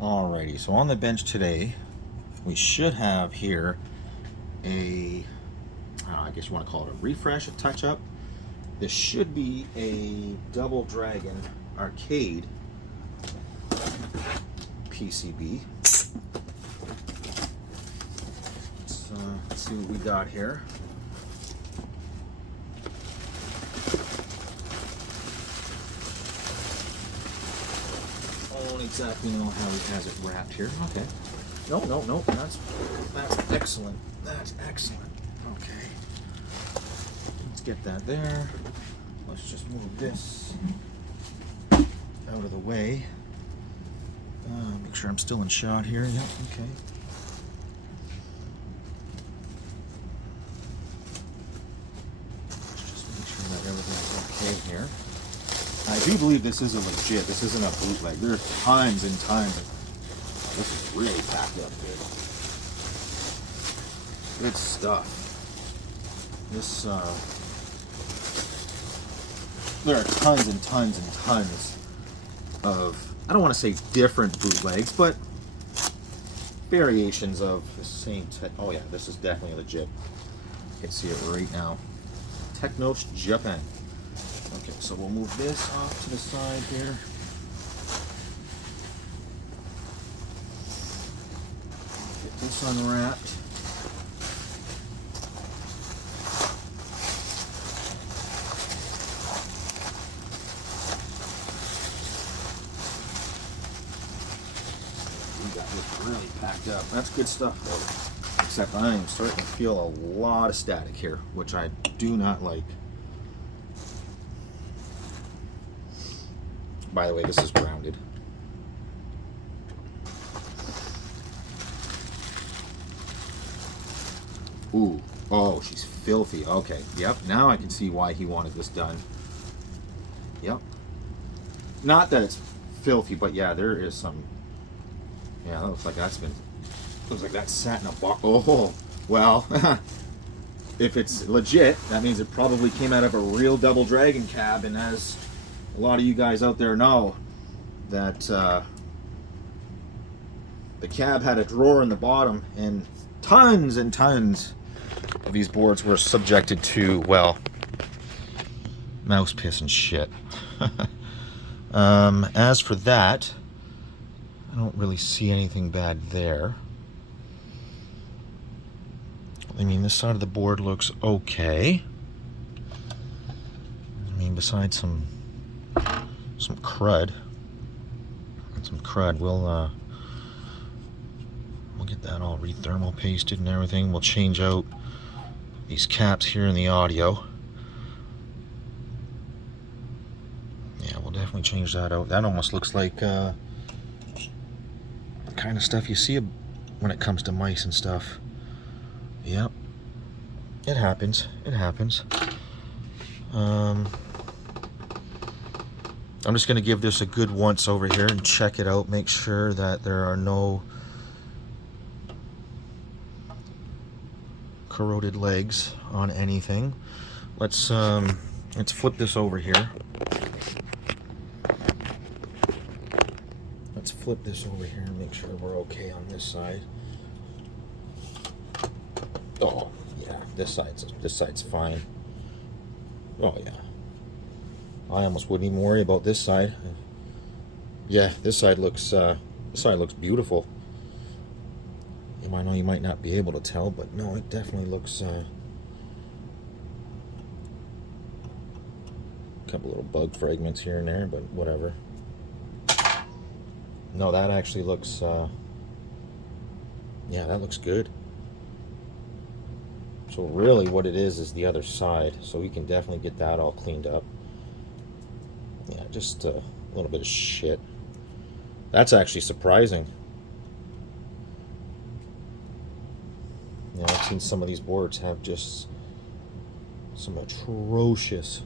Alrighty, so on the bench today, we should have here I guess you want to call it a refresh, a touch-up. This should be a Double Dragon arcade PCB. Let's see what we got here. I don't exactly know how he has it wrapped here. Okay. No. That's excellent. That's excellent. Okay. Let's get that there. Let's just move this out of the way. Make sure I'm still in shot here. Yep, okay. Let's just make sure that everything's okay here. I do believe this is a legit. This isn't a bootleg. There's times and times. This is really packed up good. Good stuff. This, there are tons and tons and tons of, I don't want to say different bootlegs, but variations of the same oh yeah, this is definitely legit. You can see it right now. Technōs Japan. Okay, so we'll move this off to the side here. Get this unwrapped. We got this really packed up. That's good stuff though. Except I am starting to feel a lot of static here, which I do not like. By the way, this is grounded. Ooh, oh, she's filthy. Okay, yep, now I can see why he wanted this done. Yep. Not that it's filthy, but yeah, there is some, yeah, that looks like that's been, looks like that sat in a box. Oh, well, if it's legit, that means it probably came out of a real Double Dragon cab, and as a lot of you guys out there know, that the cab had a drawer in the bottom, and tons of these boards were subjected to, well, mouse piss and shit. As for that, I don't really see anything bad there. I mean, this side of the board looks okay. I mean, besides some crud. We'll get that all re-thermal pasted and everything. We'll change out these caps here in the audio. Yeah, we'll definitely change that out. That almost looks like the kind of stuff you see when it comes to mice and stuff. Yep. It happens. It happens. I'm just going to give this a good once over here and check it out. Make sure that there are no corroded legs on anything. Let's flip this over here. Let's flip this over here and make sure we're okay on this side. Oh yeah, this side's fine. Oh yeah. I almost wouldn't even worry about this side. Yeah, this side looks beautiful. I know you might not be able to tell, but no, it definitely looks a couple little bug fragments here and there, but whatever. No, that actually looks yeah, that looks good. So really what it is the other side, so we can definitely get that all cleaned up. Yeah, just a little bit of shit. That's actually surprising. Yeah, I've seen some of these boards have just some atrocious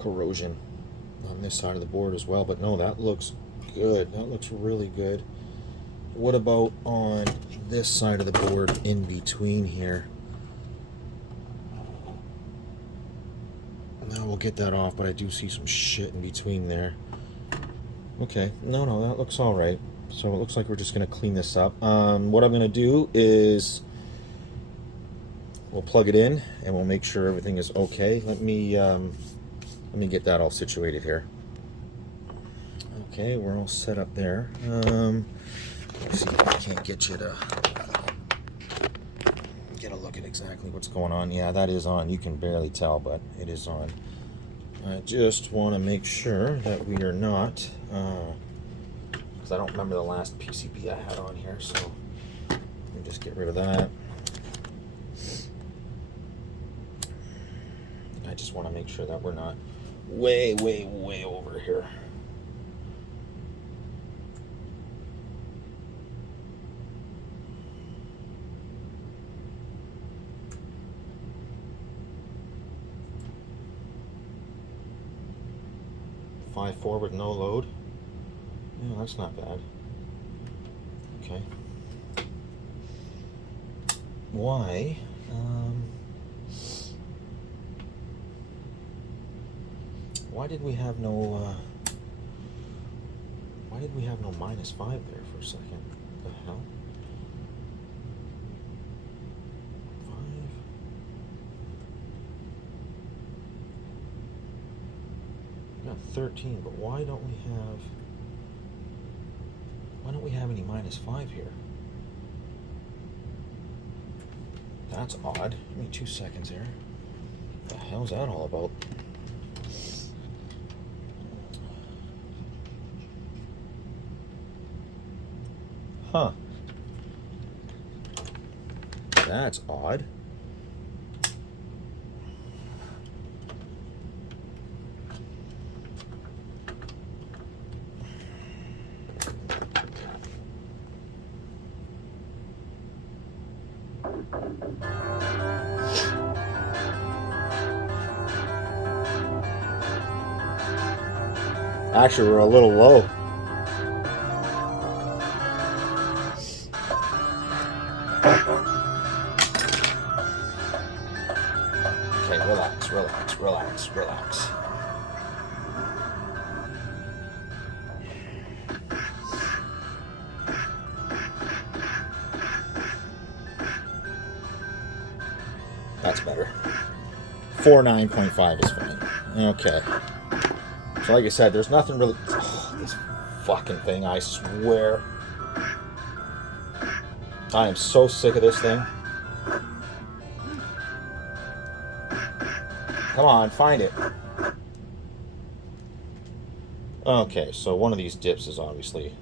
corrosion on this side of the board as well, but no, that looks good. That looks really good. What about on this side of the board in between here? Now we'll get that off, but I do see some shit in between there. Okay, no, that looks all right. So it looks like we're just going to clean this up. What I'm going to do is we'll plug it in and we'll make sure everything is okay. Let me get that all situated here. Okay, we're all set up there. Let's see if I can't get you to get a look at exactly what's going on. Yeah, that is on. You can barely tell, but it is on. I just want to make sure that we are not, because I don't remember the last PCB I had on here, so let me just get rid of that. I just want to make sure that we're not way over here. Five forward, no load. Yeah, that's not bad. Okay. Why? Why did we have no? Why did we have no -5 there for a second? What the hell? 5. Got 13, but why don't we have? Why don't we have any -5 here? That's odd. Give me 2 seconds here. What the hell's that all about? Huh. That's odd. Actually, we're a little low. Okay, relax. That's better. 49.5 is fine. Okay. So like I said, there's nothing really... Oh, this fucking thing, I swear. I am so sick of this thing. Come on, find it. Okay, so one of these dips is obviously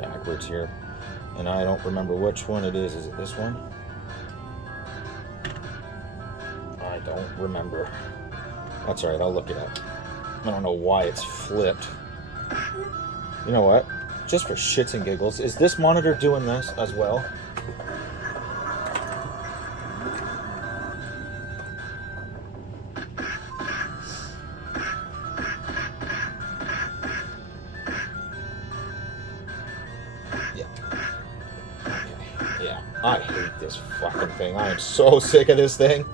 backwards here. And I don't remember which one it is. Is it this one? I don't remember. That's alright, I'll look it up. I don't know why it's flipped. You know what? Just for shits and giggles, is this monitor doing this as well? Yeah. Okay. Yeah. I hate this fucking thing. I am so sick of this thing.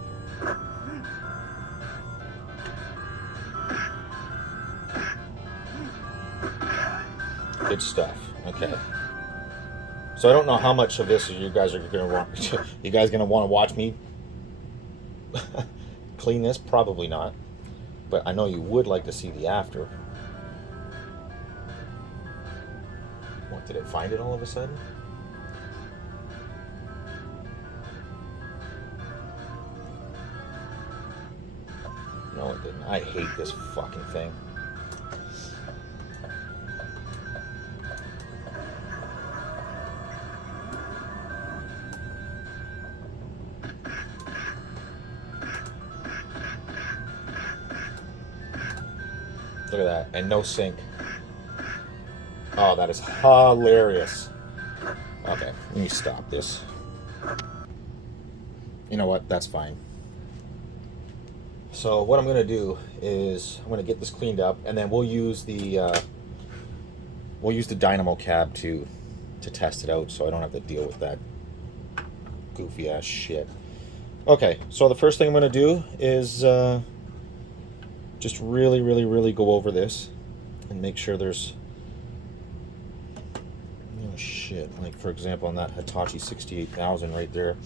Good stuff. Okay. So I don't know how much of this you guys are gonna want. You guys gonna want to watch me clean this? Probably not. But I know you would like to see the after. What, did it find it all of a sudden? No, it didn't. I hate this fucking thing. Look at that. And no sync. Oh, that is hilarious. Okay, let me stop this. You know what? That's fine. So what I'm going to do is I'm going to get this cleaned up, and then we'll use the dynamo cab to test it out, so I don't have to deal with that goofy ass shit. Okay, so the first thing I'm going to do is just really go over this and make sure there's, oh shit, like for example on that Hitachi 68,000 right there.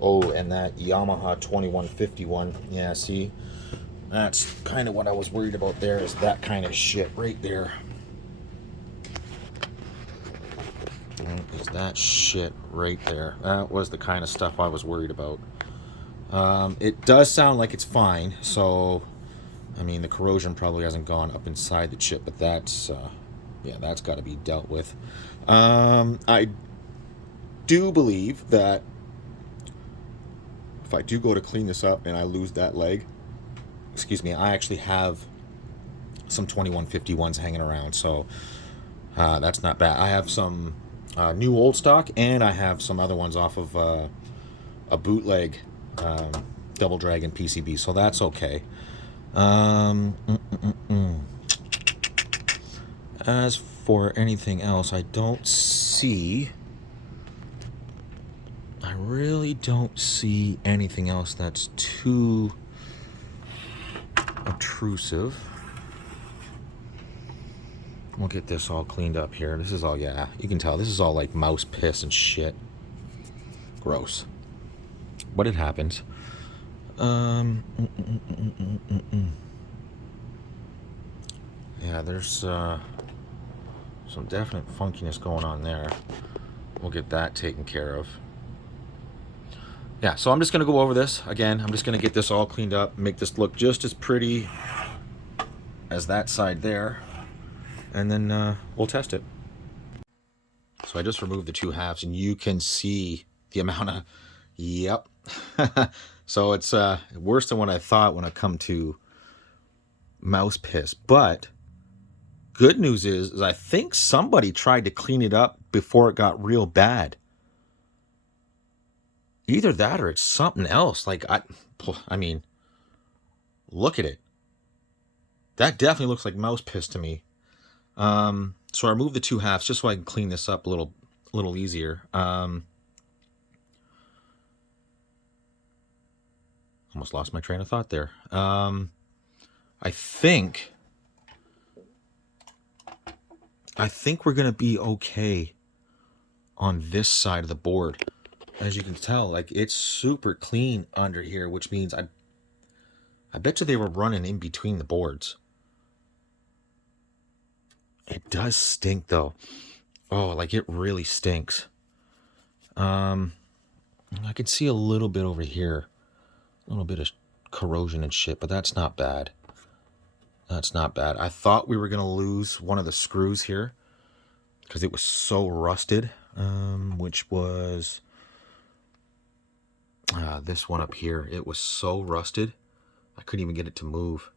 Oh, and that Yamaha 2151. Yeah, see, that's kind of what I was worried about there, is that kind of shit right there. Is that shit right there. That was the kind of stuff I was worried about. It does sound like it's fine, so I mean the corrosion probably hasn't gone up inside the chip, but that's yeah, that's got to be dealt with. I do believe that if I do go to clean this up and I lose that leg, excuse me, I actually have some 2151s hanging around, so that's not bad. I have some new old stock, and I have some other ones off of a bootleg Double Dragon PCB, so that's okay. As for anything else, I don't see, I really don't see anything else that's too obtrusive. We'll get this all cleaned up here. This is all, yeah, you can tell this is all like mouse piss and shit. Gross. But it happens. Yeah, there's some definite funkiness going on there. We'll get that taken care of. Yeah, so I'm just going to go over this again. I'm just going to get this all cleaned up, make this look just as pretty as that side there, and then we'll test it. So I just removed the two halves, and you can see the amount of, yep. So it's worse than what I thought when I come to mouse piss. But good news is I think somebody tried to clean it up before it got real bad. Either that or it's something else. Like, I mean, look at it. That definitely looks like mouse piss to me. So I removed the two halves just so I can clean this up a little easier. Almost lost my train of thought there. I think we're gonna be okay on this side of the board. As you can tell, like, it's super clean under here, which means I bet you they were running in between the boards. It does stink though. Oh, like it really stinks. I can see a little bit over here. A little bit of corrosion and shit, but that's not bad. That's not bad. I thought we were going to lose one of the screws here because it was so rusted, which was this one up here. It was so rusted, I couldn't even get it to move.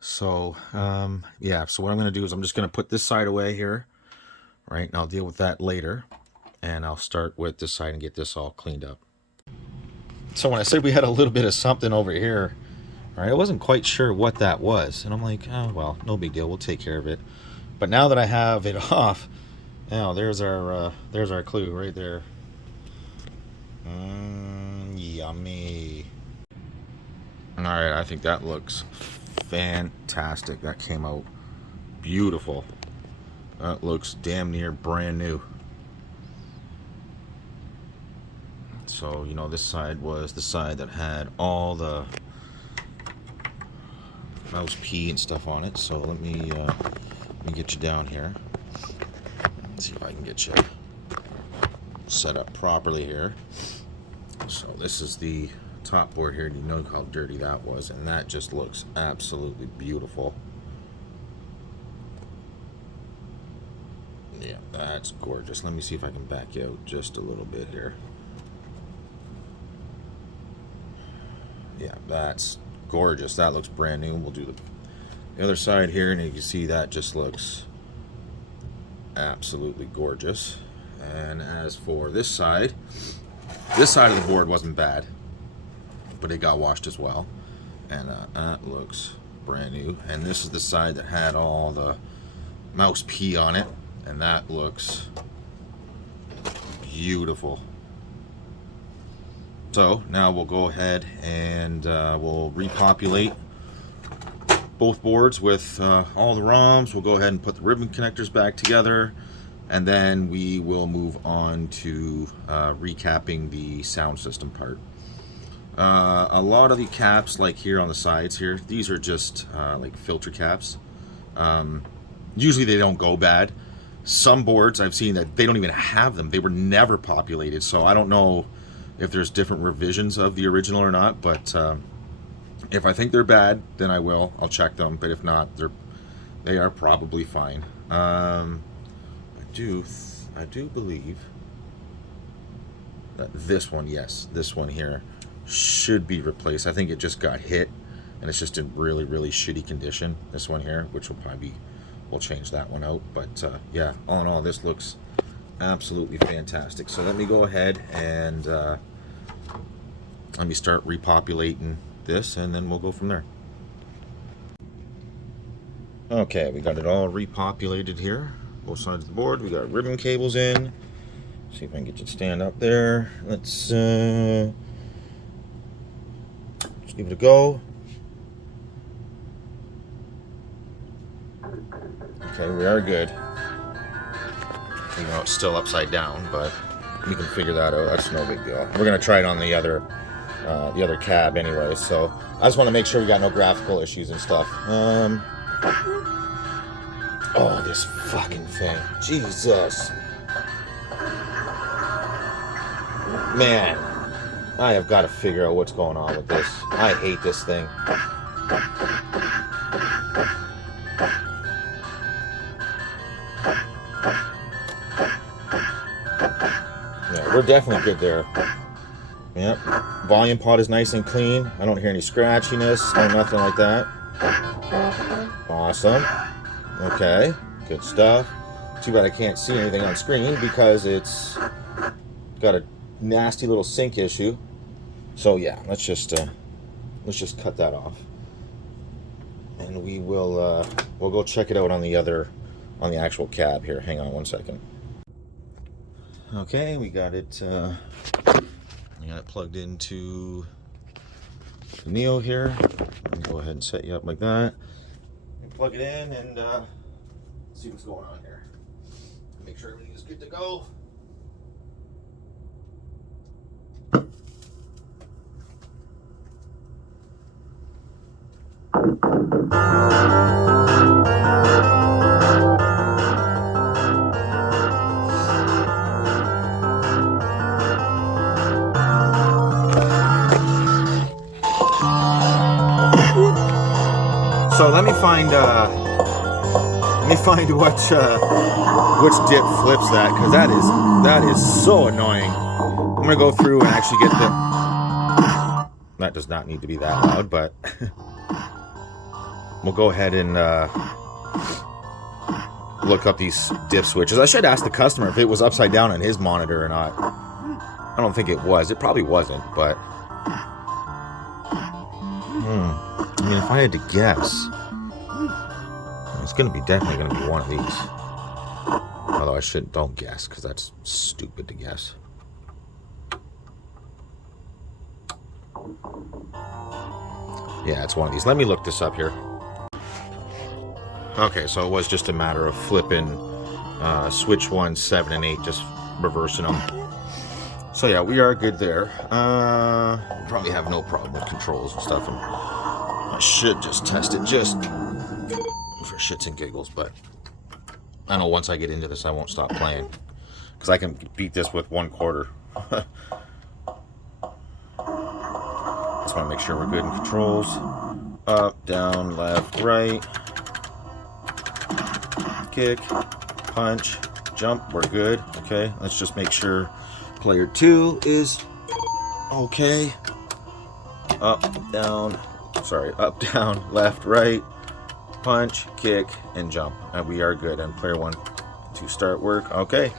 So, yeah, so what I'm going to do is I'm just going to put this side away here, right? And I'll deal with that later. And I'll start with this side and get this all cleaned up. So when I said we had a little bit of something over here, right, I wasn't quite sure what that was. And I'm like, oh, well, no big deal. We'll take care of it. But now that I have it off, now there's our clue right there. Yummy. All right, I think that looks fantastic. That came out beautiful. That looks damn near brand new. So, you know, this side was the side that had all the mouse pee and stuff on it. So let me get you down here. Let's see if I can get you set up properly here. So this is the top board here. You know how dirty that was, and that just looks absolutely beautiful. Yeah, that's gorgeous. Let me see if I can back you out just a little bit here. Yeah, that's gorgeous. That looks brand new. We'll do the other side here, and you can see that just looks absolutely gorgeous. And as for this side of the board wasn't bad, but it got washed as well, and that looks brand new. And this is the side that had all the mouse pee on it, and that looks beautiful. So now we'll go ahead and we'll repopulate both boards with all the ROMs. We'll go ahead and put the ribbon connectors back together, and then we will move on to recapping the sound system part. A lot of the caps, like here on the sides here, these are just like filter caps. Usually they don't go bad. Some boards I've seen that they don't even have them. They were never populated, so I don't know if there's different revisions of the original or not, but if I think they're bad, then I'll check them, but if not, they are probably fine. I do believe that this one, yes, this one here should be replaced. I think it just got hit and it's just in really, really shitty condition, this one here, which will probably we'll change that one out. But yeah, all in all, this looks absolutely fantastic. So let me go ahead and let me start repopulating this, and then we'll go from there. Okay, we got it all repopulated here, both sides of the board. We got ribbon cables in. See if I can get you to stand up there. Let's just give it a go. Okay, we are good. Even though it's still upside down, but we can figure that out. That's no big deal. We're gonna try it on the other cab anyway. So I just want to make sure we got no graphical issues and stuff. Oh, this fucking thing, Jesus, man, I have got to figure out what's going on with this. I hate this thing. We're definitely good there. Yep. Volume pot is nice and clean. I don't hear any scratchiness or nothing like that. Awesome. Okay. Good stuff. Too bad I can't see anything on screen because it's got a nasty little sync issue. So yeah, let's just cut that off. And we'll go check it out on the actual cab here. Hang on one second. Okay, we got it plugged into the Neo here. Go ahead and set you up like that. And plug it in and see what's going on here. Make sure everything is good to go. So let me find which dip flips that, because that is so annoying. I'm gonna go through and actually get the. That does not need to be that loud, but we'll go ahead and look up these dip switches. I should ask the customer if it was upside down on his monitor or not. I don't think it was. It probably wasn't, but I mean, if I had to guess, it's definitely gonna be one of these. Although I don't guess, because that's stupid to guess. Yeah, it's one of these. Let me look this up here. Okay, so it was just a matter of flipping switch 1, 7, and 8, just reversing them. So yeah, we are good there. Probably have no problem with controls and stuff. And I should just test it just for shits and giggles, but I know once I get into this, I won't stop playing, because I can beat this with 1/4. Just want to make sure we're good in controls. Up, down, left, right. Kick, punch, jump. We're good. Okay, let's just make sure player 2 is okay. Up, down. Sorry, up, down, left, right. Punch, kick, and jump. And we are good. And player 1 to start work. Okay,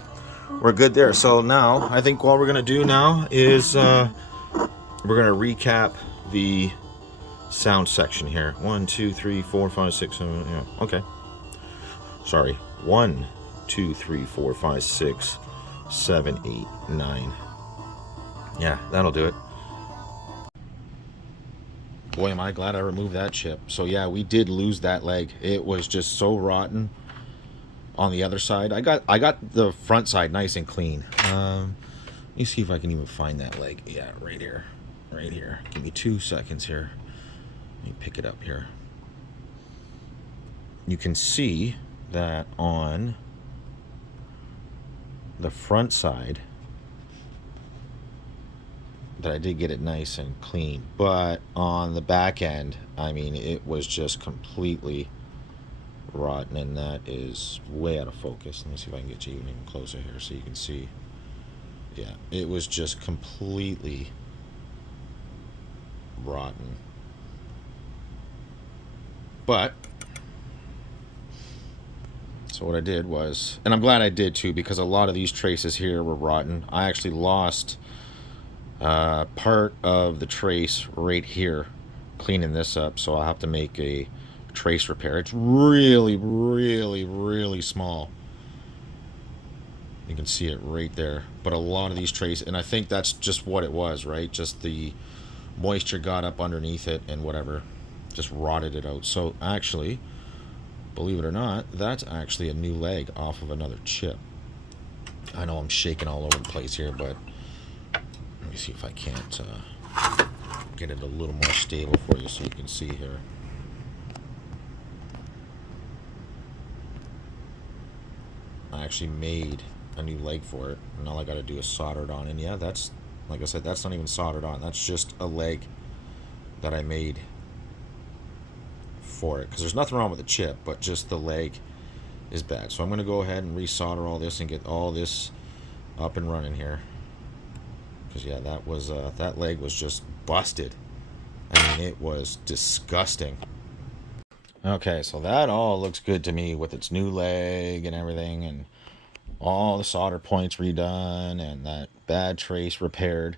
we're good there. So now, I think what we're going to do now is we're going to recap the sound section here. 1, 2, 3, 4, 5, 6, 7, yeah, okay. Sorry. 1, 2, 3, 4, 5, 6, 7, 8, 9. Yeah, that'll do it. boy, am I glad I removed that chip. So yeah, we did lose that leg. It was just so rotten on the other side. I got the front side nice and clean. Let me see if I can even find that leg. Yeah, right here. Right here. Give me 2 seconds here. Let me pick it up here. You can see that on the front side that I did get it nice and clean, but on the back end, I mean, it was just completely rotten, and that is way out of focus. Let me see if I can get you even closer here so you can see. Yeah, it was just completely rotten. But so what I did was, and I'm glad I did too, because a lot of these traces here were rotten. I actually lost part of the trace right here cleaning this up, so I'll have to make a trace repair. It's really, really, really small. You can see it right there, but a lot of these traces, and I think that's just what it was, right? Just the moisture got up underneath it and whatever just rotted it out. So actually, believe it or not, that's actually a new leg off of another chip. I know I'm shaking all over the place here, but let me see if I can't get it a little more stable for you so you can see here. I actually made a new leg for it, and all I got to do is solder it on. And yeah, that's, like I said, that's not even soldered on. That's just a leg that I made for it, because there's nothing wrong with the chip, but just the leg is bad. So I'm going to go ahead and resolder all this and get all this up and running here. Because yeah, that was that leg was just busted. I mean, it was disgusting. Okay, so that all looks good to me with its new leg and everything, and all the solder points redone and that bad trace repaired.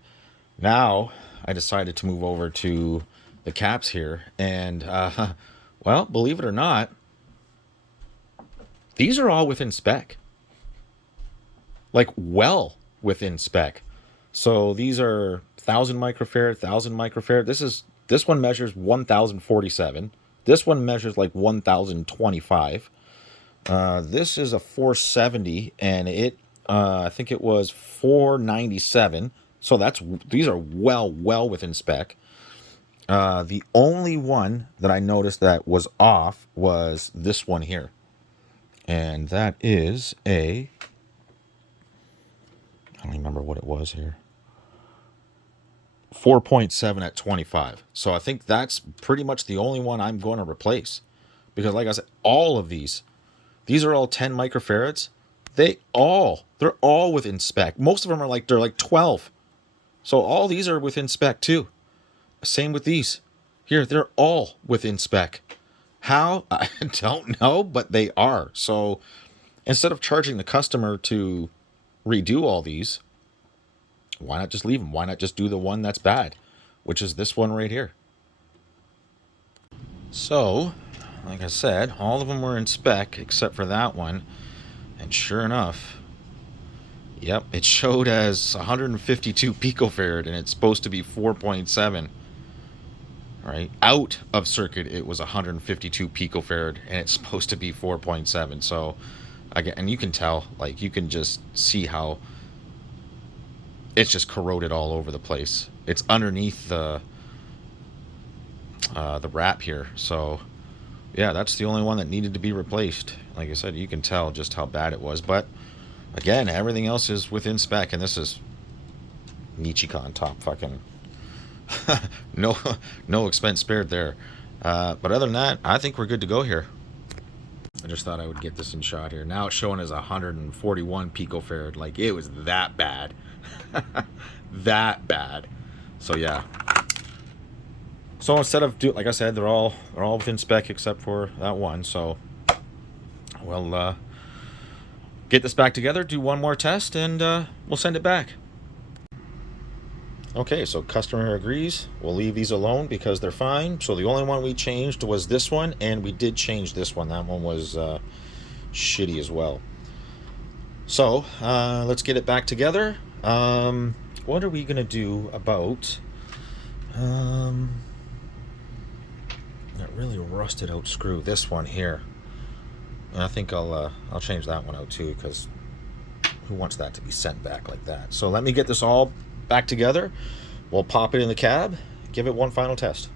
Now I decided to move over to the caps here, and well, believe it or not, these are all within spec. Like, well within spec. So these are 1,000 microfarad, 1,000 microfarad. This one measures 1,047. This one measures like 1,025. This is a 470, and it I think it was 497. So these are well within spec. The only one that I noticed that was off was this one here, and that is a, I don't remember what it was here. 4.7 at 25. So I think that's pretty much the only one I'm going to replace, because like I said, all of these are all 10 microfarads. They're all within spec. Most of them are they're like 12. So all these are within spec too. Same with these. Here, they're all within spec. How? I don't know, but they are. So instead of charging the customer to redo all these, why not just leave them? Why not just do the one that's bad, which is this one right here? So, like I said, all of them were in spec except for that one. And sure enough, yep, it showed as 152 picofarad, and it's supposed to be 4.7. Right? Out of circuit, it was 152 picofarad, and it's supposed to be 4.7. So, again, and you can tell, like, you can just see how it's just corroded all over the place. It's underneath the wrap here. So, yeah, that's the only one that needed to be replaced. Like I said, you can tell just how bad it was. But, again, everything else is within spec, and this is Nichicon top fucking... no expense spared there. But other than that, I think we're good to go here. I just thought I would get this in shot here. Now it's showing as 141 picofarad. Like, it was that bad. That bad. So yeah. So instead of like I said, they're all within spec except for that one. So we'll get this back together, do one more test, and we'll send it back. Okay, so customer agrees. We'll leave these alone because they're fine. So the only one we changed was this one, and we did change this one. That one was shitty as well. So let's get it back together. What are we gonna do about really rusted out screw. This one here. And I think I'll change that one out too, because who wants that to be sent back like that? So let me get this all back together. We'll pop it in the cab, give it one final test.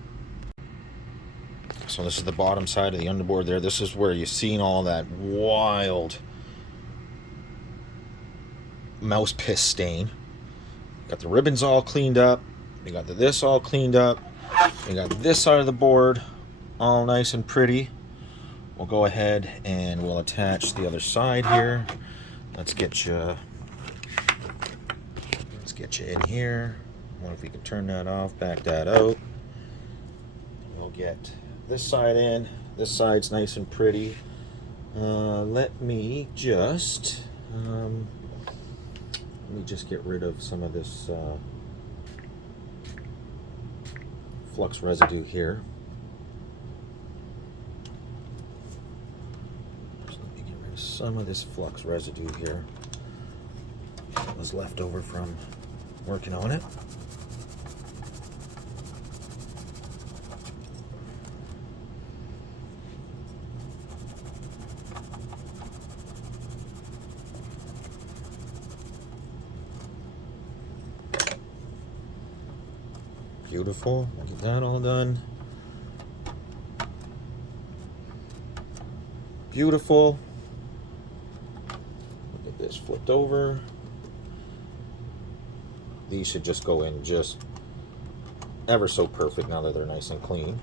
So this is the bottom side of the underboard there. This is where you've seen all that wild mouse piss stain. Got the ribbons all cleaned up. We got this all cleaned up. We got this side of the board all nice and pretty. We'll go ahead and we'll attach the other side here. Let's get you in here. I wonder if we can turn that off, back that out. We'll get this side in. This side's nice and pretty. Let me just get rid of some of this flux residue here. Just let me get rid of some of this flux residue here that was left over from working on it. Beautiful. We'll get that all done. Beautiful. We'll get this flipped over. These should just go in just ever so perfect now that they're nice and clean.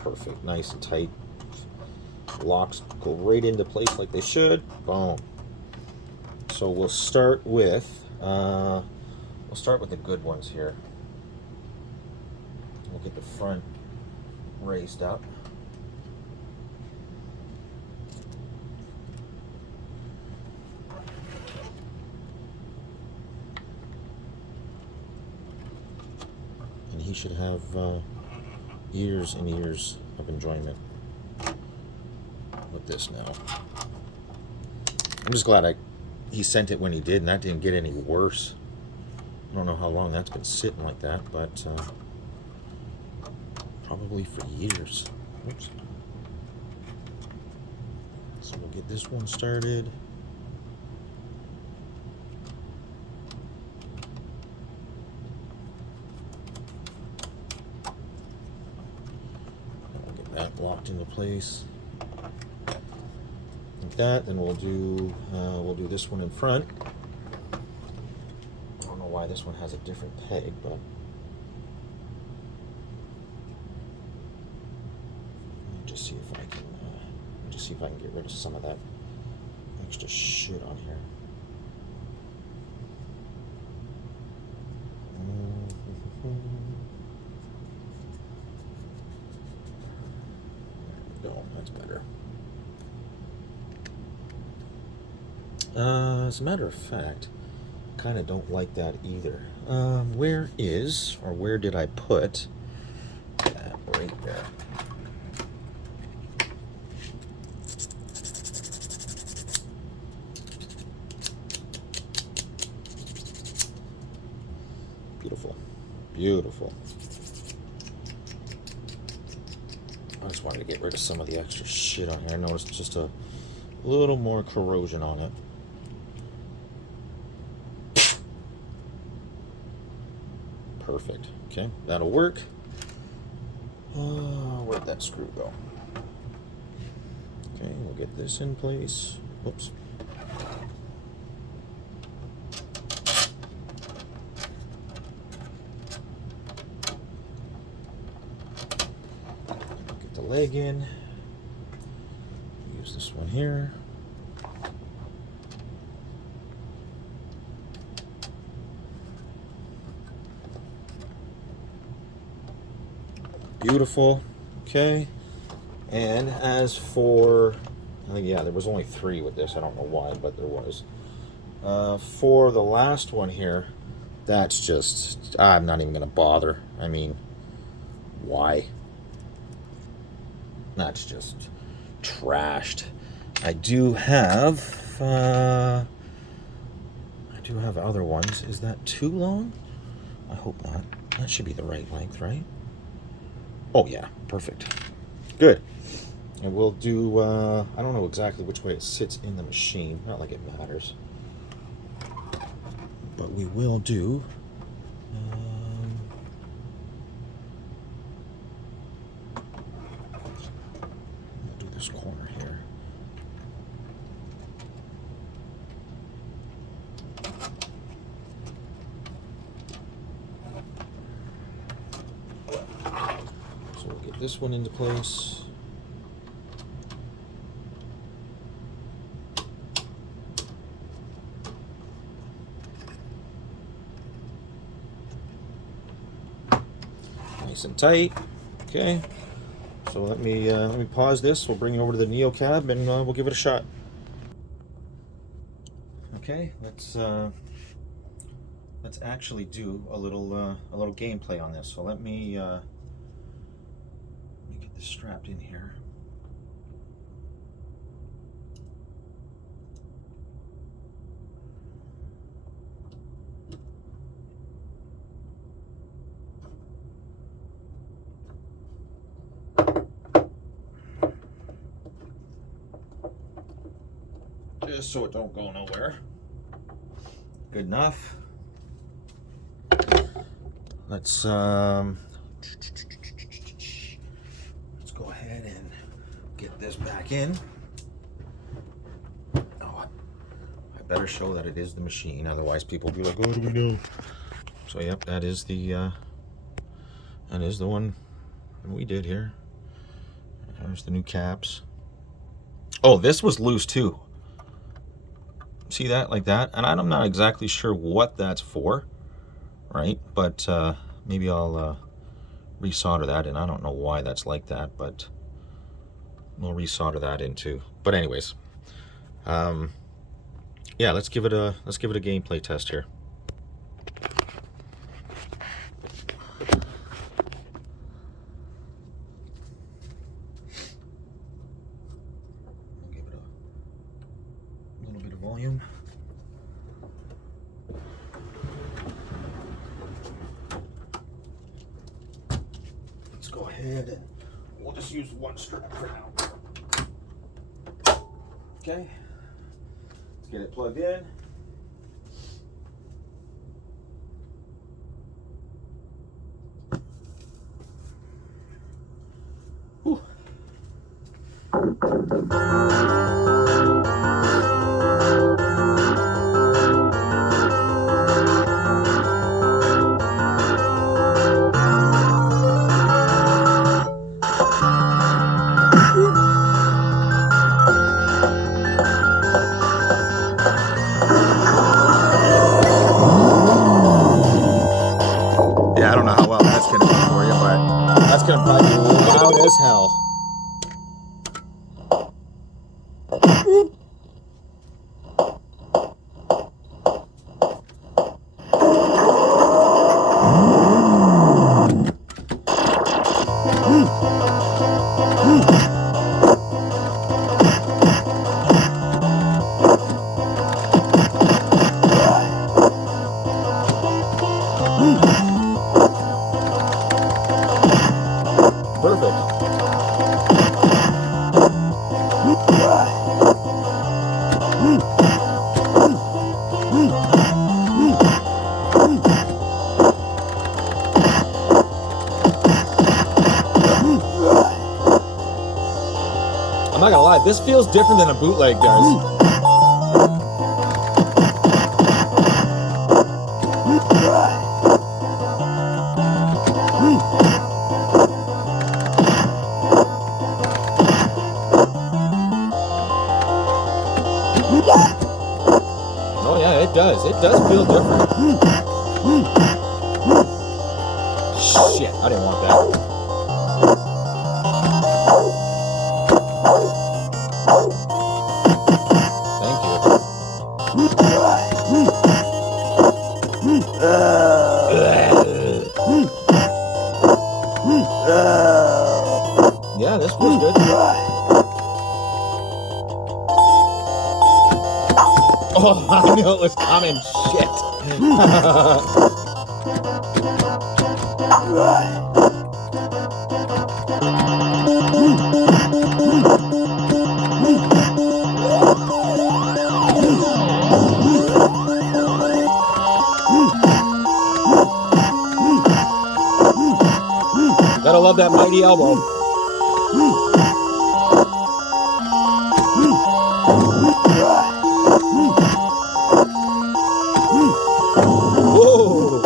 Perfect, nice and tight. Locks go right into place like they should. Boom. So we'll start with the good ones here. We'll get the front raised up. And he should have years and years of enjoyment with this now. I'm just glad he sent it when he did, and that didn't get any worse. I don't know how long that's been sitting like that, but probably for years. Oops. So we'll get this one started. We'll get that locked into place like that. Then we'll do this one in front. Why this one has a different peg, but let me just see if I can get rid of some of that extra shit on here. There we go. That's better. As a matter of fact, kind of don't like that either. Where did I put that? Right there. Beautiful, beautiful. I just wanted to get rid of some of the extra shit on here. I noticed just a little more corrosion on it. Perfect. Okay, that'll work. Where'd that screw go? Okay, we'll get this in place. Whoops. Get the leg in. Use this one here. Beautiful. Okay. And as for, I think, yeah, there was only 3 with this. I don't know why, but there was. For the last one here, that's just, I'm not even going to bother. I mean, why? That's just trashed. I do have other ones. Is that too long? I hope not. That should be the right length, right? Oh yeah, perfect. Good. And we'll do, I don't know exactly which way it sits in the machine. Not like it matters. But we will do, we'll do this corner here. So we'll get this one into place. Nice and tight. Okay. So let me pause this. We'll bring you over to the Neo cab and we'll give it a shot. Okay, let's actually do a little gameplay on this. So let me get this strapped in here. Just so it don't go nowhere. Good enough. Let's go ahead and get this back in. Oh, I better show that it is the machine, otherwise people will be like, "Oh, do we know?" So yep, that is the one we did here. There's the new caps. Oh, this was loose too. See that, like that? And I'm not exactly sure what that's for, right? But maybe I'll resolder that, and I don't know why that's like that, but we'll resolder that in too. But anyways, yeah, let's give it a gameplay test here. Give it a little bit of volume. Let's go ahead and we'll just use one strap for now. Okay, let's get it plugged in. Whew. Yeah, I don't know how well that's going to be for you, but that's going to probably be loud as hell. I'm not gonna lie, this feels different than a bootleg does. Oh yeah, it does. It does feel different. Shit, I didn't want that. Yeah, this feels good. Oh, I knew it was coming. Shit. Gotta love that mighty elbow. Whoa.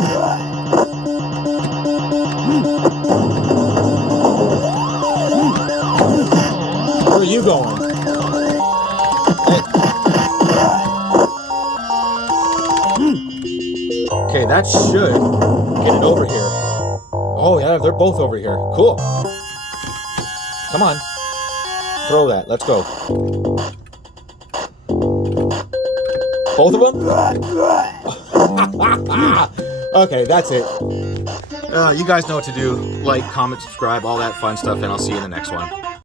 Where are you going? Okay, that should get it over here. Oh yeah, they're both over here. Cool. Come on. Throw that. Let's go. Both of them? Okay, that's it. You guys know what to do. Like, comment, subscribe, all that fun stuff, and I'll see you in the next one.